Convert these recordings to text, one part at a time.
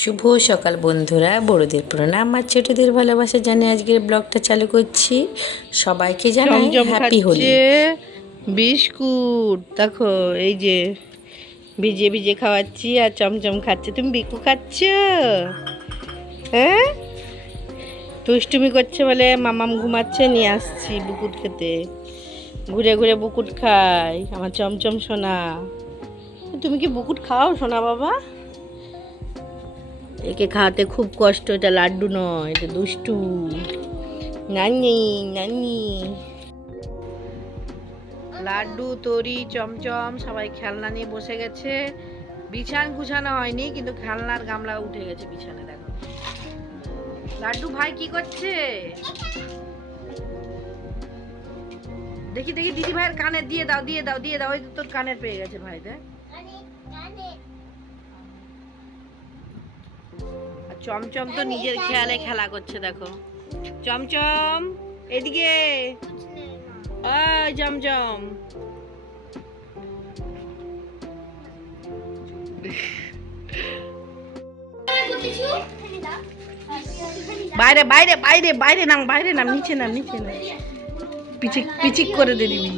শুভ সকাল বন্ধুরা, বড়দের প্রণাম আর ছোটদের ভালোবাসা জানিয়ে আজকের ব্লগটা চালু করছি। সবাইকে জানাই হ্যাপি হোলি। বিস্কুট দেখো, এই যে ভিজে ভিজে খাওয়াচ্ছি আর চমচম খাচ্ছে। তুমি বিকু খাচ্ছ? হ্যাঁ, দুষ্টুমি করছে বলে মামাম ঘুমাচ্ছে, নিয়ে আসছি বুকুট খেতে। ঘুরে ঘুরে বুকুট খাই আমার চমচম সোনা। তুমি কি বুকুট খাও সোনা বাবা? একে খাওয়াতে খুব কষ্ট, এটা লাড্ডু নয়, এটা দুষ্টু। নানি নানি লাড্ডু তরি চমচম সবাই খেলনা নিয়ে বসে গেছে। বিছান গুছানো হয়নি কিন্তু খেলনার গামলা উঠে গেছে বিছানে। দেখো লাড্ডু ভাই কি করছে, দেখি দেখি দিদি ভাইয়ের কানে দিয়ে দাও দিয়ে দাও দিয়ে দাও। ওই তো তোর কানে পেয়ে গেছে ভাই। দেখ চমচম তো নিজের খেয়ালে খেলা করছে। দেখো চমচম এদিকে, চমচম বাইরে বাইরে বাইরে বাইরে নাম, বাইরে নাম, নিচে নাম, নিচে নাম। পিচিক পিচিক করে দে দিবি।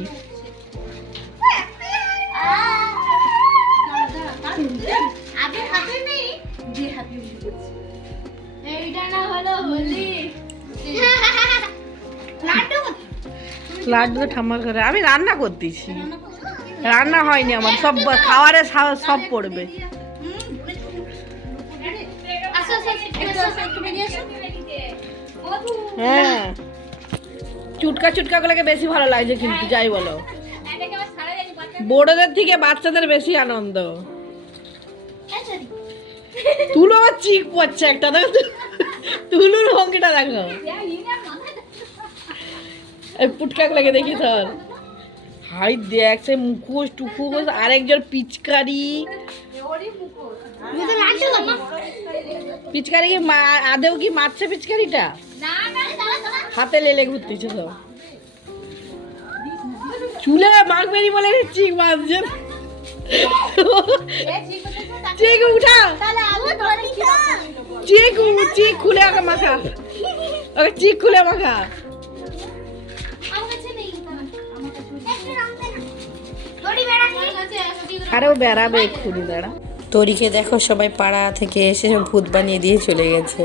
লাড্ডু ঠাম্মার ঘরে আমি রান্না করতেছি, রান্না হয়নি আমার, সব খাওয়ারে সব পড়বে। হ্যাঁ, চুটকা চুটকা গুলোকে বেশি ভালো লাগছে, কিন্তু যাই বলো বড়দের থেকে বাচ্চাদের বেশি আনন্দ। তুলো চিক পড়ছে একটা, দেখো তুলুর ভঙ্গিটা দেখো। পুটকা গুলোকে দেখি ধর, হাই দেখছে মুখোশ টুকুস, আরেকজন পিচকারি। পিচকারি কি আদেও কি মারছে পিচকারিটা? হাতে লেলে ঘুরতেছে তো, চুলে মাখবেরি বলে চিক মারছে। চিক উঠাও, চিক চিক খুলে আগে মাখা, ওকে চিক খুলে মাখা। আরে ও বেড়াবে এক্ষুনি, দাঁড়া। তরিকে দেখো সবাই পাড়া থেকে এসে ভূত বানিয়ে দিয়ে চলে গেছে।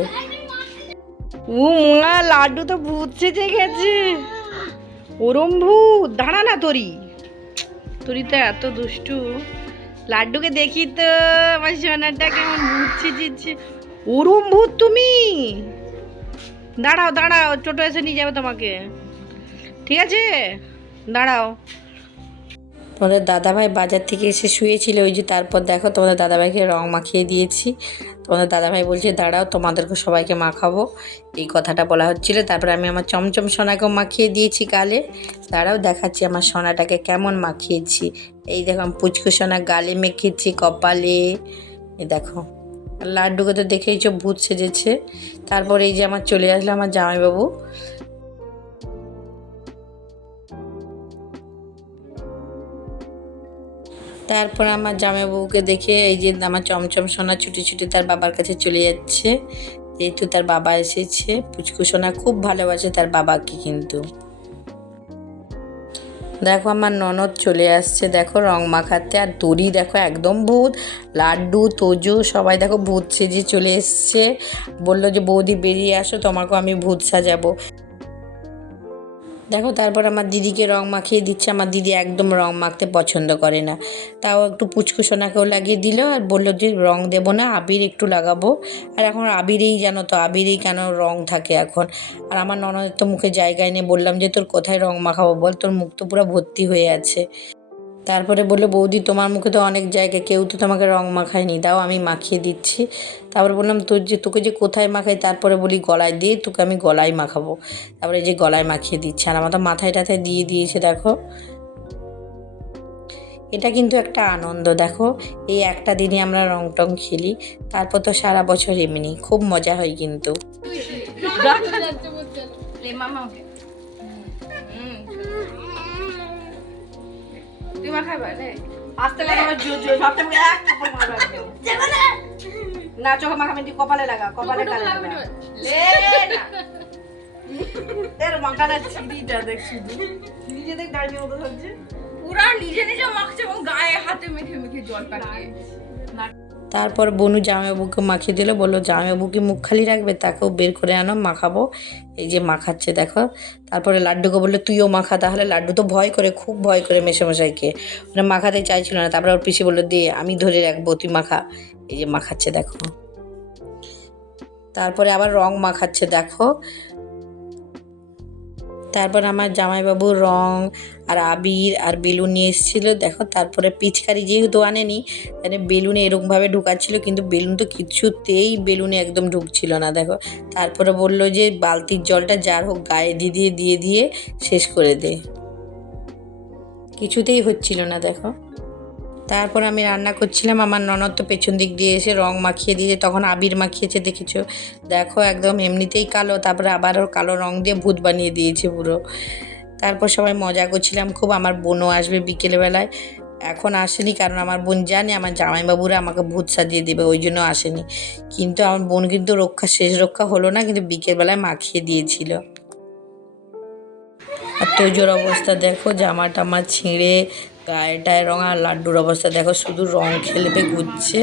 ও মা, লাড্ডু তো ভূত সেজে গেছে। ওরম ভূত, দাঁড়া না তরি, তরি তো এত দুষ্টু। লাড্ডুকে দেখি তো আমার সোনাটা কেমন ভূত সেজেছে। ওরম ভূত তুমি, দাঁড়াও দাঁড়াও, টোটো এসে নিয়ে যাবে তোমাকে, ঠিক আছে দাঁড়াও। তোমাদের দাদাভাই বাজার থেকে এসে শুয়েছিল, ওই যে তারপর দেখো তোমাদের দাদাভাইকে রং মাখিয়ে দিয়েছি। তোমাদের দাদাভাই বলছে দাঁড়াও তোমাদেরকে সবাইকে মাখাবো, এই কথাটা বলা হচ্ছিল। তারপরে আমি আমার চমচম সোনাকেও মাখিয়ে দিয়েছি গালে। দাঁড়াও দেখাচ্ছি আমার সোনাটাকে কেমন মাখিয়েছি। এই দেখো আমি পুচকু সোনা গালে মেখেছি, কপালে। এই দেখো লাড্ডুকে তো দেখেইছো ভূত সেজেছে। তারপর এই যে আমার চলে আসলো আমার জামাইবাবু। তারপর আমার জামাইবাবুকে দেখে এই যে আমার চমচম সোনা ছুটি ছুটি তার বাবার কাছে চলে যাচ্ছে, যেহেতু তার বাবা এসেছে। পুচকু সোনা খুব ভালোবাসে তার বাবাকে। কিন্তু দেখো আমার ননদ চলে আসছে, দেখো রং মাখাতে। আর তরি দেখো একদম ভূত, লাড্ডু তোজো সবাই দেখো ভূত সেজে চলে এসছে। বললো যে বৌদি বেরিয়ে আসো, তোমাকেও আমি ভূত সাজাবো। দেখো তারপর আমার দিদিকে রং মাখিয়ে দিচ্ছে। আমার দিদি একদম রং মাখতে পছন্দ করে না, তাও একটু পুচকু সোনাকেও লাগিয়ে দিল আর বললো যে রং দেবো না, আবির একটু লাগাবো। আর এখন আবিরেই জানো তো, আবিরেই কেন রং থাকে এখন। আর আমার ননদের তো মুখে জায়গায় নিয়ে বললাম যে তোর কোথায় রং মাখাবো বল, তোর মুখ তো পুরো ভর্তি হয়ে আছে। তারপরে বললো বৌদি তোমার মুখে তো অনেক জায়গা, কেউ তো তোমাকে রং মাখায়নি, দাও আমি মাখিয়ে দিচ্ছি। তারপরে বললাম তোকে যে কোথায় মাখাই, তারপরে বলি গলায় দিয়ে, তোকে আমি গলায় মাখাবো। তারপরে যে গলায় মাখিয়ে দিচ্ছে, আর আমার তো মাথায় টাথায় দিয়ে দিয়েছে। দেখো এটা কিন্তু একটা আনন্দ। দেখো এই একটা দিনই আমরা রং টং খেলি, তারপর তো সারা বছর এমনি খুব মজা হয় কিন্তু। না চোখে মাখা মেহেন্দি কপালে লাগা, কপালে কালে লাগা। লে না এর মাখাটা ছিড়িটা দেখ শুধু নিজে দেখ ডাইনি মতো হচ্ছে পুরা নিজে নিজে মাখছে এবং গায়ে হাতে মেখে মেখে জল পাকিয়ে। তারপর বনু জামাইবাবুকে মাখিয়ে দিল, বললো জামাইবাবু কি মুখ খালি রাখবে, তাকেও বের করে আনো মাখাবো। এই যে মাখাচ্ছে দেখো। তারপরে লাড্ডুকে বললো তুইও মাখা, তাহলে লাড্ডু তো ভয় করে, খুব ভয় করে মেসোমশাইকে, মানে মাখাতে চাইছিল না। তারপরে ওর পিসি বললো দে আমি ধরে রাখবো, তুই মাখা। এই যে মাখাচ্ছে দেখো। তারপরে আবার রং মাখাচ্ছে দেখো। তারপর আমার জামাইবাবু রং আর আবির আর বেলুন নিয়ে এসেছিলো দেখো। তারপরে পিচকারি যেহেতু আনেনি, মানে বেলুনে এরকমভাবে ঢুকাচ্ছিল, কিন্তু বেলুন তো কিছুতেই বেলুনে একদম ঢুকছিল না দেখো। তারপরে বললো যে বালতির জলটা যার হোক গায়ে দিয়ে দিয়ে শেষ করে দে, কিছুতেই হচ্ছিল না দেখো। তারপর আমি রান্না করছিলাম, আমার ননদ তো পেছন দিক দিয়ে এসে রং মাখিয়ে দিয়েছে, তখন আবির মাখিয়েছে দেখেছো দেখো, একদম এমনিতেই কালো, তারপরে আবার ওর কালো রং দিয়ে ভূত বানিয়ে দিয়েছে পুরো। তারপর সবাই মজা করছিলাম খুব। আমার বোনও আসবে বিকেলবেলায়, এখন আসেনি কারণ আমার বোন জানে আমার জামাইবাবুরা আমাকে ভূত সাজিয়ে দেবে, ওই জন্য আসেনি। কিন্তু আমার বোন কিন্তু শেষ রক্ষা হলো না, কিন্তু বিকেলবেলায় মাখিয়ে দিয়েছিল। আর তোজোর অবস্থা দেখো, জামা টামা ছিঁড়ে গায়েটায় রং, আর লাড্ডুর অবস্থা দেখো শুধু রং খেলবে ঘুরছে।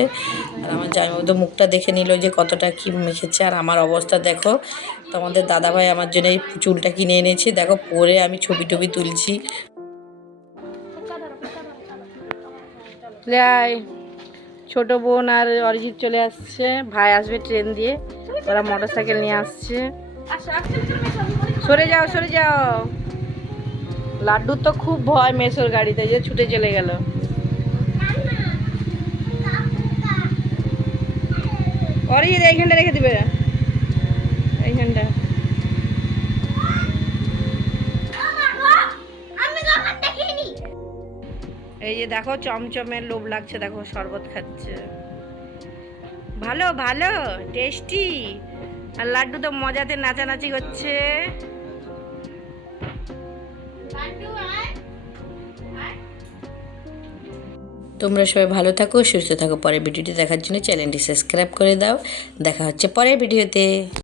আর আমার জামাইবাবু তো মুখটা দেখে নিল যে কতটা কি মেখেছে। আর আমার অবস্থা দেখো, তোমাদের দাদাভাই আমার জন্য এই চুলটা কিনে এনেছি দেখো, পরে আমি ছবি টবি তুলছি। ছোট বোন আর অরিজিৎ চলে আসছে, ভাই আসবে ট্রেন দিয়ে, ওরা মোটর সাইকেল নিয়ে আসছে। সরে যাও সরে যাও। লাড্ডুর তো খুব ভয় মেসোর গাড়িতে, যে ছুটে চলে গেল। অরিজিৎ এইখানটা রেখে দিবে, এইখানটা। এই যে দেখো চমচমের লোভ লাগছে দেখো, শরবত খাচ্ছে। ভালো ভালো টেস্টি। আর লাড্ডু তো মজাতে নাচানাচি করছে। তোমরা সবাই ভালো থাকো, সুস্থ থাকো। পরের ভিডিওটি দেখার জন্য চ্যানেলটি সাবস্ক্রাইব করে দাও। দেখা হচ্ছে পরের ভিডিওতে।